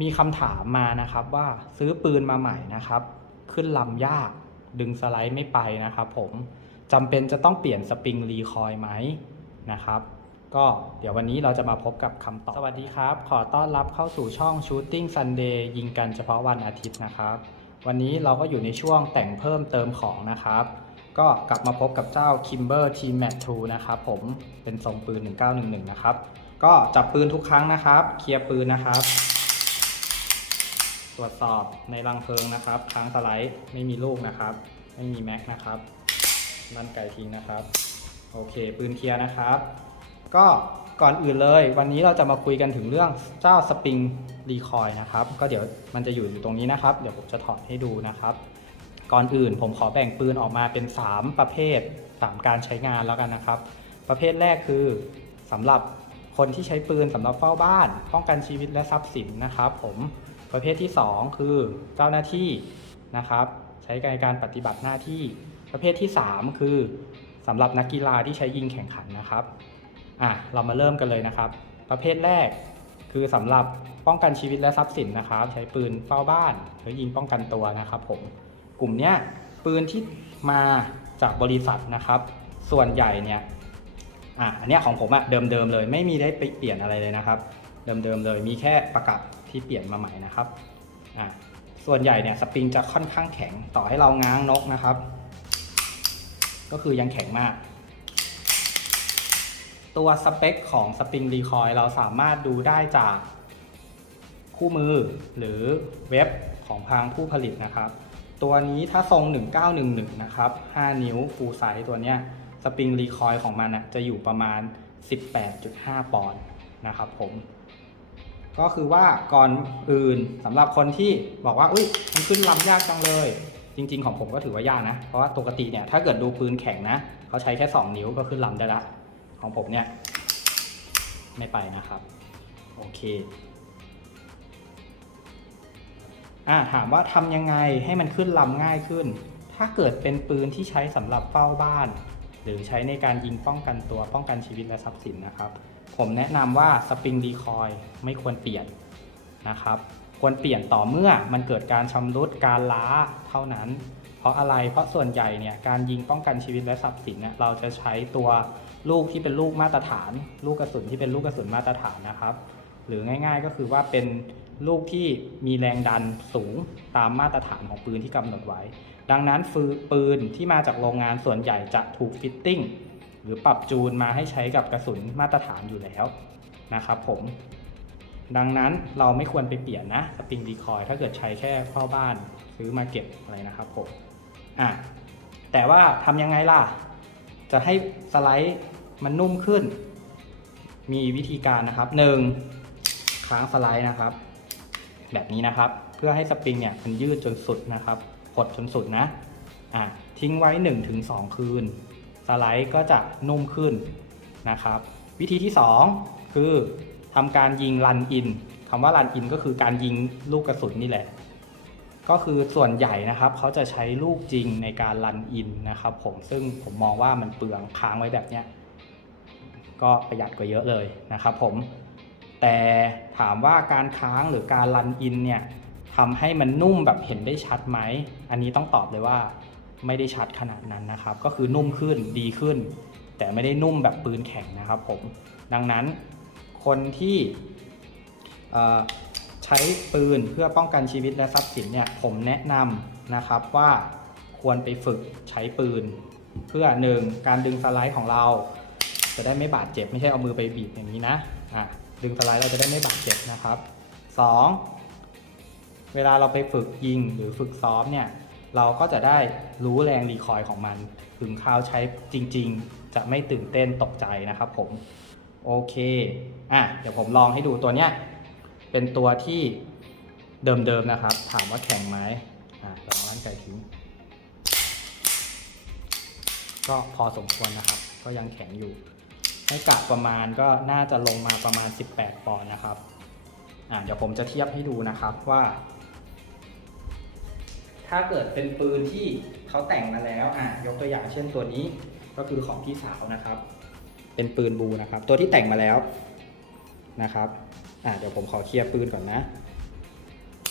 มีคำถามมานะครับว่าซื้อปืนมาใหม่นะครับ ขึ้นลำยากดึงสไลด์ไม่ไปนะครับผมจำเป็นจะต้องเปลี่ยนสปริงรีคอยไหมนะครับ ก็เดี๋ยววันนี้เราจะมาพบกับคำตอบ สวัสดีครับ ขอต้อนรับเข้าสู่ช่อง Shooting Sunday ยิงกันเฉพาะวันอาทิตย์นะครับ วันนี้เราก็อยู่ในช่วงแต่งเพิ่มเติมของนะครับ ก็กลับมาพบกับเจ้า Kimber T Mat 2นะครับผมเป็นทรงปืน 1911 นะครับ ก็จับปืนทุกครั้งนะครับ เคลียร์ปืนนะครับ ตรวจสอบในรังเพลิงนะครับค้างสไลด์ไม่มีลูกนะครับ ไม่มีแม็กนะครับลั่นไกทิ้งนะครับ โอเคปืนเคลียร์นะครับ ก็ก่อนอื่นเลย วันนี้เราจะมาคุยกันถึงเรื่องเจ้าสปริงรีคอยนะครับ ก็เดี๋ยวมันจะอยู่อยู่ตรงนี้นะครับ เดี๋ยวผมจะถอดให้ดูนะครับ ก่อนอื่นผมขอแบ่งปืนออกมาเป็น 3 ประเภท 3 การใช้งานแล้วกันนะครับ ประเภทแรกคือสำหรับคนที่ใช้ปืนสำหรับเฝ้าบ้าน ป้องกันชีวิตและทรัพย์สินนะครับ ผม ประเภทที่ 2 คือเจ้าหน้าที่นะครับ ใช้ในการปฏิบัติหน้าที่ ประเภทที่ 3 คือสำหรับนักกีฬาที่ใช้ยิงแข่งขันนะครับอะเรามาเริ่มกันเลยนะครับ ประเภทแรกคือสำหรับป้องกันชีวิตและทรัพย์สินนะครับ ใช้ปืนเฝ้าบ้านหรือยิงป้องกันตัวนะครับผมกลุ่มเนี้ยปืนที่มาจากบริษัทนะครับ ส่วนใหญ่เนี่ยอะอันเนี้ยของผมอะเดิมๆเลย ไม่มีได้ไปเปลี่ยนอะไรเลยนะครับ เดิมๆเลยมีแค่ประกับ ที่เปลี่ยนมาใหม่นะครับส่วนใหญ่เนี่ยสปริงจะค่อนข้างแข็งต่อให้เราง้างนกนะครับ ก็คือยังแข็งมาก ตัวสเปคของสปริงรีคอยเราสามารถดูได้จากคู่มือหรือเว็บของทางผู้ผลิตนะครับ ตัวนี้ถ้าทรง 1911 นะครับ 5 นิ้วฟูลไซส์ตัวเนี้ยสปริงรีคอยของมันนะจะอยู่ประมาณ 18.5 ปอนด์นะครับผม ก็คือว่าก่อนอื่นสำหรับคนที่บอกว่าอุ้ยมันขึ้นลำยากจังเลย จริง ๆ ของผมก็ถือว่ายากนะ เพราะว่าปกติเนี่ยถ้าเกิดดูปืนแข็งนะเขาใช้แค่ 2 นิ้วก็ขึ้นลำได้ละ ของผมเนี่ย ไม่ไปนะครับ โอเคอ่าถามว่าทำยังไงให้มันขึ้นลำง่ายขึ้น ถ้าเกิดเป็นปืนที่ใช้สำหรับเฝ้าบ้าน หรือใช้ในการยิงป้องกันตัวป้องกันชีวิตและทรัพย์สินนะครับ ผมแนะนำว่าสปริงดีคอยไม่ควรเปลี่ยนนะครับ ควรเปลี่ยนต่อเมื่อมันเกิดการชำรุดการล้าเท่านั้น เพราะอะไรเพราะส่วนใหญ่เนี่ยการยิงป้องกันชีวิตและทรัพย์สินเนี่ยเราจะใช้ตัวลูกที่เป็นลูกมาตรฐาน ลูกกระสุนที่เป็นลูกกระสุนมาตรฐานนะครับ หรือง่ายๆก็คือว่าเป็นลูกที่มีแรงดันสูงตามมาตรฐานของปืนที่กำหนดไว้ ดังนั้นฟืปืนที่มาจากโรงงานส่วนใหญ่จะถูกฟิตติ้ง หรือปรับจูนมาให้ใช้กับกระสุนมาตรฐานอยู่แล้วนะครับผม ดังนั้นเราไม่ควรไปเปลี่ยนนะสปริงดีคอยถ้าเกิดใช้แค่เฝ้าบ้านซื้อมาเก็บอะไรนะครับผมอะแต่ว่าทำยังไงล่ะ จะให้สไลด์มันนุ่มขึ้น มีวิธีการนะครับหนึ่งค้างสไลด์นะครับ แบบนี้นะครับ เพื่อให้สปริงเนี่ยมันยืดจนสุดนะครับหดจนสุดนะอะทิ้งไว้ 1-2 คืน สไลด์ก็จะนุ่มขึ้นนะครับ วิธีที่ 2 คือทำการยิงรันอินคำว่ารันอินก็คือการยิงลูกกระสุนนี่แหละ ก็คือส่วนใหญ่นะครับเขาจะใช้ลูกจริงในการรันอินนะครับผมซึ่งผมมองว่ามันเปลืองค้างไว้แบบเนี้ยก็ประหยัดกว่าเยอะเลยนะครับผมแต่ถามว่าการค้างหรือการรันอินเนี่ยทำให้มันนุ่มแบบเห็นได้ชัดไหม อันนี้ต้องตอบเลยว่า ไม่ได้ชัดขนาดนั้นนะครับ ก็คือนุ่มขึ้นดีขึ้น แต่ไม่ได้นุ่มแบบปืนแข็งนะครับผมดังนั้นคนที่ใช้ปืนเพื่อป้องกันชีวิตและทรัพย์สินเนี่ยผมแนะนำนะครับว่าควรไปฝึกใช้ปืน เพื่อหนึ่งการดึงสไลด์ของเรา จะได้ไม่บาดเจ็บ ไม่ใช่เอามือไปบีบอย่างนี้นะะดึงสไลด์เราจะได้ไม่บาดเจ็บนะครับสองเวลาเราไปฝึกยิงหรือฝึกซ้อมเนี่ย เราก็จะได้รู้แรงรีคอยล์ของมัน ถึงคราวใช้จริง ๆ จะไม่ตื่นเต้นตกใจนะครับผม โอเค อะ เดี๋ยวผมลองให้ดูตัวเนี้ย เป็นตัวที่เดิม ๆ นะครับ ถามว่าแข็งไหมอะลองลั่นไกทิ้งก็พอสมควรนะครับ ก็ยังแข็งอยู่ ให้กะประมาณก็น่าจะลงมาประมาณ 18 ปอนด์นะครับ อะเดี๋ยวผมจะเทียบให้ดูนะครับว่า ถ้าเกิดเป็นปืนที่เขาแต่งมาแล้วอะยกตัวอย่างเช่นตัวนี้ก็คือของพี่สาวนะครับ เป็นปืนบูนะครับ ตัวที่แต่งมาแล้วนะครับอะเดี๋ยวผมขอเคลียร์ปืนก่อนนะ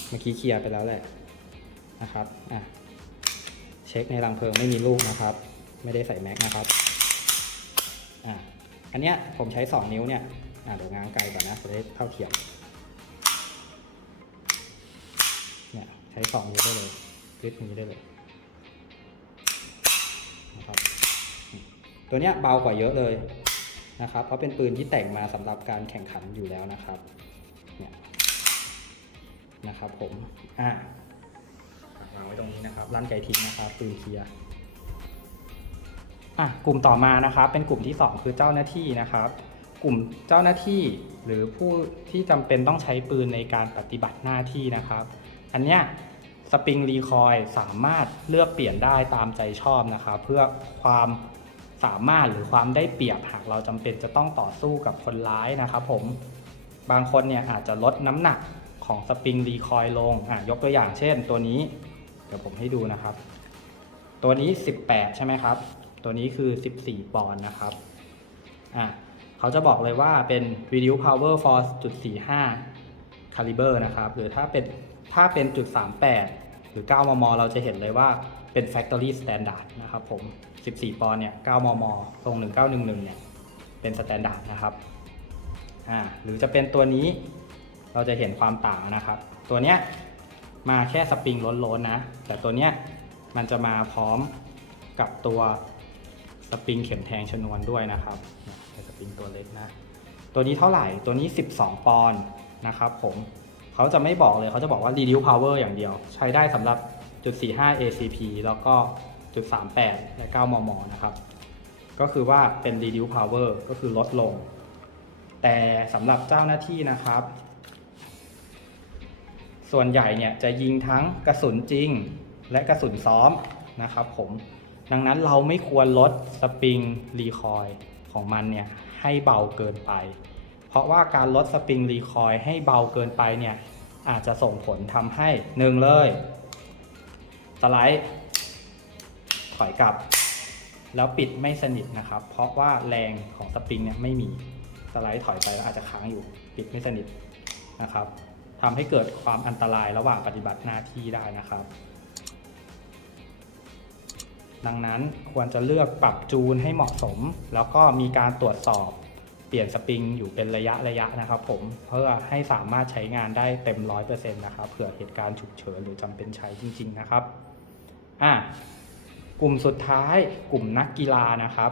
เมื่อกี้เคลียร์ไปแล้วแหละนะครับอะเช็คในรังเพลิงไม่มีลูกนะครับ ไม่ได้ใส่แม็กนะครับอะอันเนี้ยผมใช้ 2 นิ้วเนี่ยอะเดี๋ยวง้างไกลก่อนนะจะได้เท่าเทียมเนี่ยใช้2นิ้วได้เลย ยึดอย่างนี้ได้เลยนะครับตัวเนี้ยเบากว่าเยอะเลยนะครับ เพราะเป็นปืนที่แต่งมาสำหรับการแข่งขันอยู่แล้วนะครับเนี่ยนะครับผมอ่าวางไว้ตรงนี้นะครับลั่นไกทิ้งนะครับปืนเคลียร์อะกลุ่มต่อมานะครับเป็นกลุ่มที่ 2 คือเจ้าหน้าที่นะครับ กลุ่มเจ้าหน้าที่หรือผู้ที่จำเป็นต้องใช้ปืนในการปฏิบัติหน้าที่นะครับ อันเนี้ย ปริงรีคอยสามารถเลือกเปลี่ยนได้ตามใจชอบนะครับเพื่อความสามารถหรือความได้เปรียบหากเราจำเป็นจะต้องต่อสู้กับคนร้ายนะครับผมบางคนเนี่ยอาจจะลดน้ำหนักของสปริงรีคอยลงอะยกตัวอย่างเช่น ตัวนี้เดี๋ยวผมให้ดูนะครับ ตัวนี้ 18 ใช่ไหมครับ ตัวนี้คือ 14 ปอนด์นะครับอะเขาจะบอกเลยว่าเป็น reduce power for จุด45 caliber นะครับ หรือถ้าเป็นถ้าเป็นจุด38 รือ 9 มม เราจะเห็นเลยว่าเป็น factory standard นะครับผม 14 ปอนด์เนี่ย 9 มม ตรง 1911 เนี่ย เป็น standard นะครับ อ่า หรือจะเป็นตัวนี้ เราจะเห็นความต่างนะครับ ตัวเนี้ยมาแค่สปริงล้นๆนะ แต่ตัวเนี้ยมันจะมาพร้อมกับตัวสปริงเข็มแทงชนวนด้วยนะครับเนี่ยเป็นสปริงตัวเล็กนะ ตัวนี้เท่าไหร่ ตัวนี้ 12 ปอนด์นะครับผม เขาจะไม่บอกเลยเขาจะบอกว่า reduce power อย่างเดียว ใช้ได้สำหรับจุด45 ACP แล้วก็จุด38 และ 9 มม นะครับ ก็คือว่าเป็น reduce power ก็คือลดลง แต่สำหรับเจ้าหน้าที่นะครับ ส่วนใหญ่เนี่ยจะยิงทั้งกระสุนจริงและกระสุนซ้อมนะครับผม ดังนั้นเราไม่ควรลดสปริงรีคอยของมันเนี่ยให้เบาเกินไป เพราะว่าการลดสปริงรีคอยให้เบาเกินไปเนี่ยอาจจะส่งผลทำให้หนึ่งเลยสไลด์ ถอยกลับ แล้วปิดไม่สนิทนะครับ เพราะว่าแรงของสปริงเนี่ยไม่มีสไลด์ถอยไปแล้วอาจจะค้างอยู่ปิดไม่สนิทนะครับทำให้เกิดความอันตรายระหว่างปฏิบัติหน้าที่ได้นะครับ ดังนั้นควรจะเลือกปรับจูนให้เหมาะสม แล้วก็มีการตรวจสอบ เปลี่ยนสปริงอยู่เป็นระยะระยะนะครับผมเพื่อให้สามารถใช้งานได้เต็มร้อยเปอร์เซ็นต์นะครับเผื่อเหตุการณ์ฉุกเฉินหรือจำเป็นใช้จริง ๆนะครับอะกลุ่มสุดท้ายกลุ่มนักกีฬานะครับ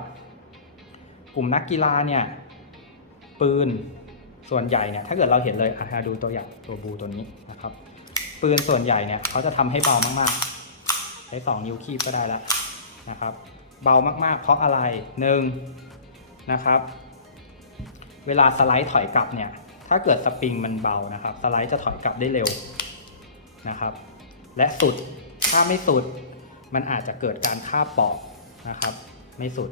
กลุ่มนักกีฬาเนี่ยปืนส่วนใหญ่เนี่ยถ้าเกิดเราเห็นเลยอะดูตัวอย่างตัวบูตัวนี้นะครับ ปืนส่วนใหญ่เนี่ยเขาจะทำให้เบามากๆ ใช้2นิ้วคีบก็ได้แล้วนะครับ เบามากๆ เพราะอะไรหนึ่งนะครับ เวลาสไลด์ถอยกลับเนี่ย ถ้าเกิดสปริงมันเบานะครับ สไลด์จะถอยกลับได้เร็วนะครับ และสุด ถ้าไม่สุด มันอาจจะเกิดการฆ่าปอกนะครับ ไม่สุด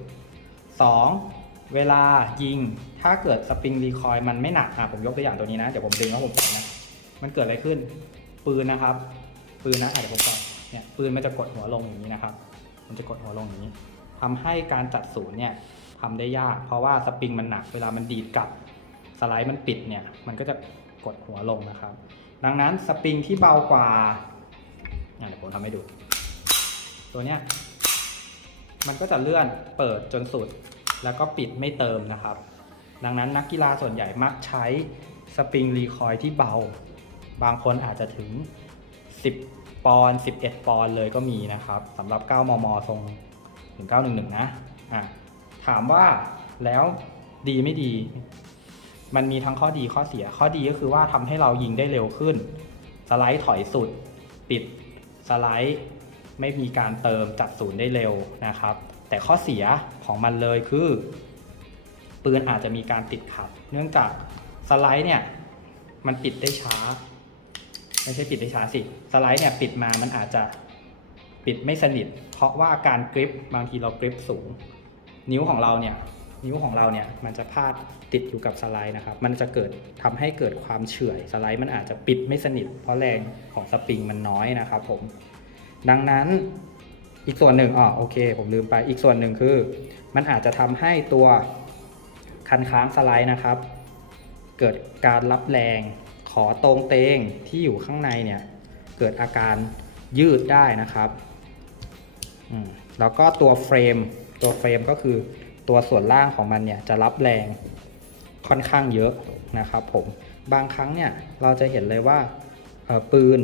2. เวลายิง ถ้าเกิดสปริงรีคอยมันไม่หนักอะผมยกตัวอย่างตัวนี้นะ เดี๋ยวผมดึงแล้วผมปล่อยนะ มันเกิดอะไรขึ้น ปืนนะครับ ปืนนะอะเดี๋ยวผมปล่อยเนี่ย ปืนมันจะกดหัวลงอย่างนี้นะครับ มันจะกดหัวลงอย่างนี้ทำให้การจัดศูนย์เนี่ย ทำได้ยาก เพราะว่าสปริงมันหนักเวลามันดีดกลับสไลด์มันปิดเนี่ย มันก็จะกดหัวลงนะครับ ดังนั้นสปริงที่เบากว่าอะเดี๋ยวผมทำให้ดู ตัวเนี้ยมันก็จะเลื่อนเปิดจนสุด แล้วก็ปิดไม่เติมนะครับ ดังนั้นนักกีฬาส่วนใหญ่มักใช้สปริงรีคอยที่เบา บางคนอาจจะถึง 10 ปอนด์11 ปอนด์เลยก็มีนะครับสำหรับ 9 มม ทรง 1911 นะ อะ ถามว่าแล้วดีไม่ดี มันมีทั้งข้อดีข้อเสีย ข้อดีก็คือว่าทำให้เรายิงได้เร็วขึ้น สไลด์ถอยสุด ปิดสไลด์ ไม่มีการเติมจัดศูนย์ได้เร็วนะครับ แต่ข้อเสียของมันเลยคือ ปืนอาจจะมีการติดขัด เนื่องจากสไลด์เนี่ยมันปิดได้ช้า ไม่ใช่ปิดได้ช้าสิ สไลด์เนี่ยปิดมามันอาจจะปิดไม่สนิท เพราะว่าการกริปบางทีเรากริปสูง นิ้วของเราเนี่ยนิ้วของเราเนี่ยมันจะพาดติดอยู่กับสไลด์นะครับ มันจะเกิดทำให้เกิดความเฉื่อยสไลด์มันอาจจะปิดไม่สนิท เพราะแรงของสปริงมันน้อยนะครับผม ดังนั้นอีกส่วนหนึ่งอ๋อโอเค ผมลืมไปอีกส่วนหนึ่งคือ มันอาจจะทำให้ตัวคันค้างสไลด์นะครับ เกิดการรับแรงขอตรงเตงที่อยู่ข้างในเนี่ยเกิดอาการยืดได้นะครับแล้วก็ตัวเฟรม ตัวเฟรมก็คือตัวส่วนล่างของมันเนี่ยจะรับแรงค่อนข้างเยอะนะครับผมบางครั้งเนี่ยเราจะเห็นเลยว่าปืน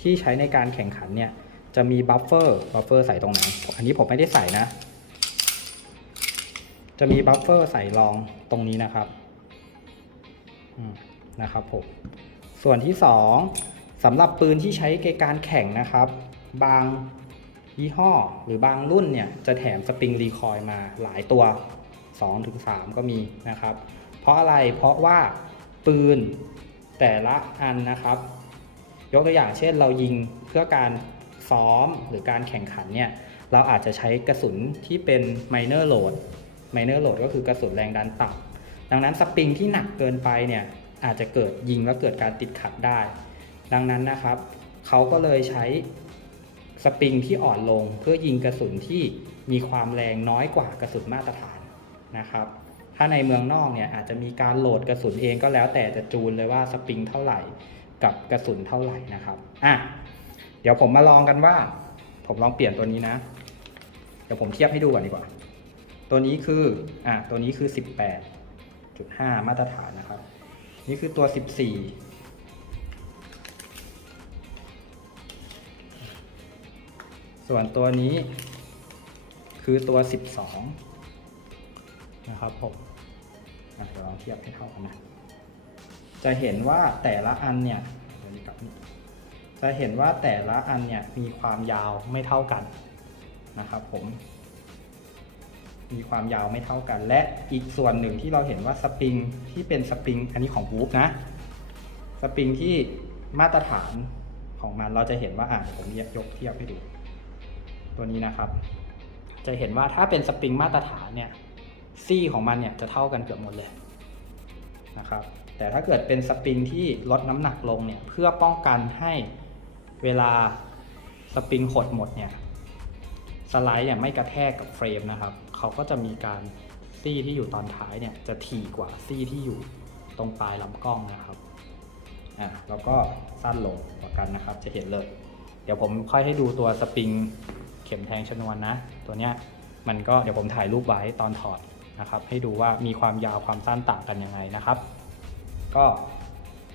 ที่ใช้ในการแข่งขันเนี่ยจะมีบัฟเฟอร์บัฟเฟอร์ใส่ตรงไหนอันนี้ผมไม่ได้ใส่นะ จะมีบัฟเฟอร์ใส่รองตรงนี้นะครับนะครับผมส่วนที่ 2สำหรับปืนที่ใช้ในการแข่งนะครับ บาง ยี่ห้อหรือบางรุ่นเนี่ยจะแถมสปริงรีคอยล์มาหลายตัว 2-3 ก็มีนะครับ เพราะอะไรเพราะว่าปืนแต่ละอันนะครับ ยกตัวอย่างเช่นเรายิงเพื่อการซ้อมหรือการแข่งขันเนี่ยเราอาจจะใช้กระสุนที่เป็น minor load minor load ก็คือกระสุนแรงดันต่ำดังนั้นสปริงที่หนักเกินไปเนี่ยอาจจะเกิดยิงแล้วเกิดการติดขัดได้ ดังนั้นนะครับเขาก็เลยใช้ สปริงที่อ่อนลงเพื่อยิงกระสุนที่มีความแรงน้อยกว่ากระสุนมาตรฐานนะครับ ถ้าในเมืองนอกเนี่ยอาจจะมีการโหลดกระสุนเองก็แล้วแต่จะจูนเลยว่าสปริงเท่าไหร่กับกระสุนเท่าไหร่นะครับอะเดี๋ยวผมมาลองกันว่า ผมลองเปลี่ยนตัวนี้นะ เดี๋ยวผมเทียบให้ดูก่อนดีกว่า ตัวนี้คืออะตัวนี้คือ 18.5 มาตรฐานนะครับ นี่คือตัว 14 ส่วนตัวนี้คือตัว 12 นะครับผมเดี๋ยวลองเทียบให้เท่ากันนะ จะเห็นว่าแต่ละอันเนี่ยเดี๋ยวนี้กับจะเห็นว่าแต่ละอันเนี่ยมีความยาวไม่เท่ากันนะครับผม มีความยาวไม่เท่ากัน และอีกส่วนหนึ่งที่เราเห็นว่าสปริงที่เป็นสปริงอันนี้ของวูฟนะ สปริงที่มาตรฐานของมันเราจะเห็นว่าอะผมยกเทียบให้ดู ตัวนี้นะครับ จะเห็นว่าถ้าเป็นสปริงมาตรฐานเนี่ยซี่ของมันเนี่ยจะเท่ากันเกือบหมดเลยนะครับแต่ถ้าเกิดเป็นสปริงที่ลดน้ำหนักลงเนี่ยเพื่อป้องกันให้เวลาสปริงหดหมดเนี่ยสไลด์เนี่ยไม่กระแทกกับเฟรมนะครับเขาก็จะมีการซี่ที่อยู่ตอนท้ายเนี่ยจะถี่กว่าซี่ที่อยู่ตรงปลายลำกล้องนะครับอะแล้วก็สั้นลงกว่ากันนะครับจะเห็นเลย เดี๋ยวผมค่อยให้ดูตัวสปริง ข็มแทงชนวนนะ ตัวเนี้ยมันก็เดี๋ยวผมถ่ายรูปไว้ตอนถอดนะครับ ให้ดูว่ามีความยาวความสั้นต่างกันยังไงนะครับ ก็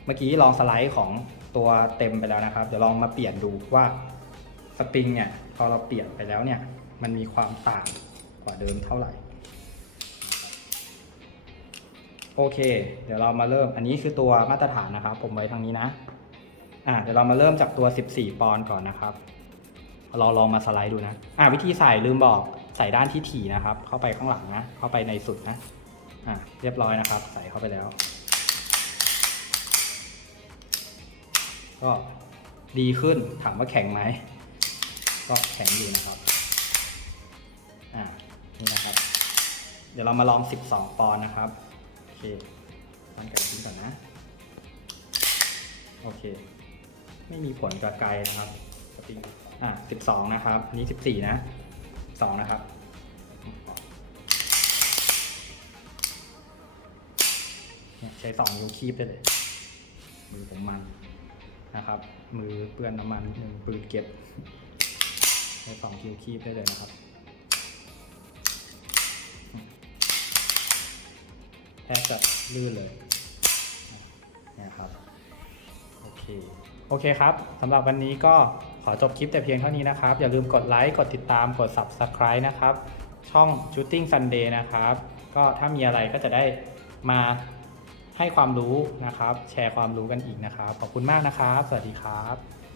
เมื่อกี้ลองสไลด์ของตัวเต็มไปแล้วนะครับ เดี๋ยวลองมาเปลี่ยนดูว่าสปริงเนี่ยพอเราเปลี่ยนไปแล้วเนี่ยมันมีความต่างกว่าเดิมเท่าไหร่โอเค เดี๋ยวเรามาเริ่ม อันนี้คือตัวมาตรฐานนะครับ ผมไว้ทางนี้นะ อ่า เดี๋ยวเรามาเริ่มจากตัว 14 ปอนด์ก่อนนะครับ เราลองมาสไลด์ดูนะ อ่าวิธีใส่ลืมบอกใส่ด้านที่ถี่นะครับ เข้าไปข้างหลังนะ เข้าไปในสุดนะ อ่าเรียบร้อยนะครับ ใส่เข้าไปแล้ว ก็ดีขึ้นถามว่าแข็งไหมก็แข็งอยู่นะครับ อ่านี่นะครับ เดี๋ยวเรามาลอง 12 ปอนด์นะครับโอเคตั้งไกลทิ้งก่อนนะ โอเค ไม่มีผลกับไกลนะครับ สปริงอ่า12นะครับอันนี้14นะ2นะครับเนี่ยใช้2นิ้วคีบได้เลย มือผมมันนะครับ มือเปื้อนน้ำมันมือปืนเก็บใช้สองคิวคีบได้เลยนะครับแทบจะลื่นเลยเนี่ยครับ โอเค โอเคครับ สำหรับวันนี้ก็ อจบคลิปแต่เพียงเท่านี้นะครับ อย่าลืมกดไลค์ กดติดตาม กด Subscribe นะครับ ช่อง Shooting Sunday นะครับ ก็ถ้ามีอะไรก็จะได้มาให้ความรู้นะครับ แชร์ความรู้กันอีกนะครับ ขอบคุณมากนะครับ สวัสดีครับ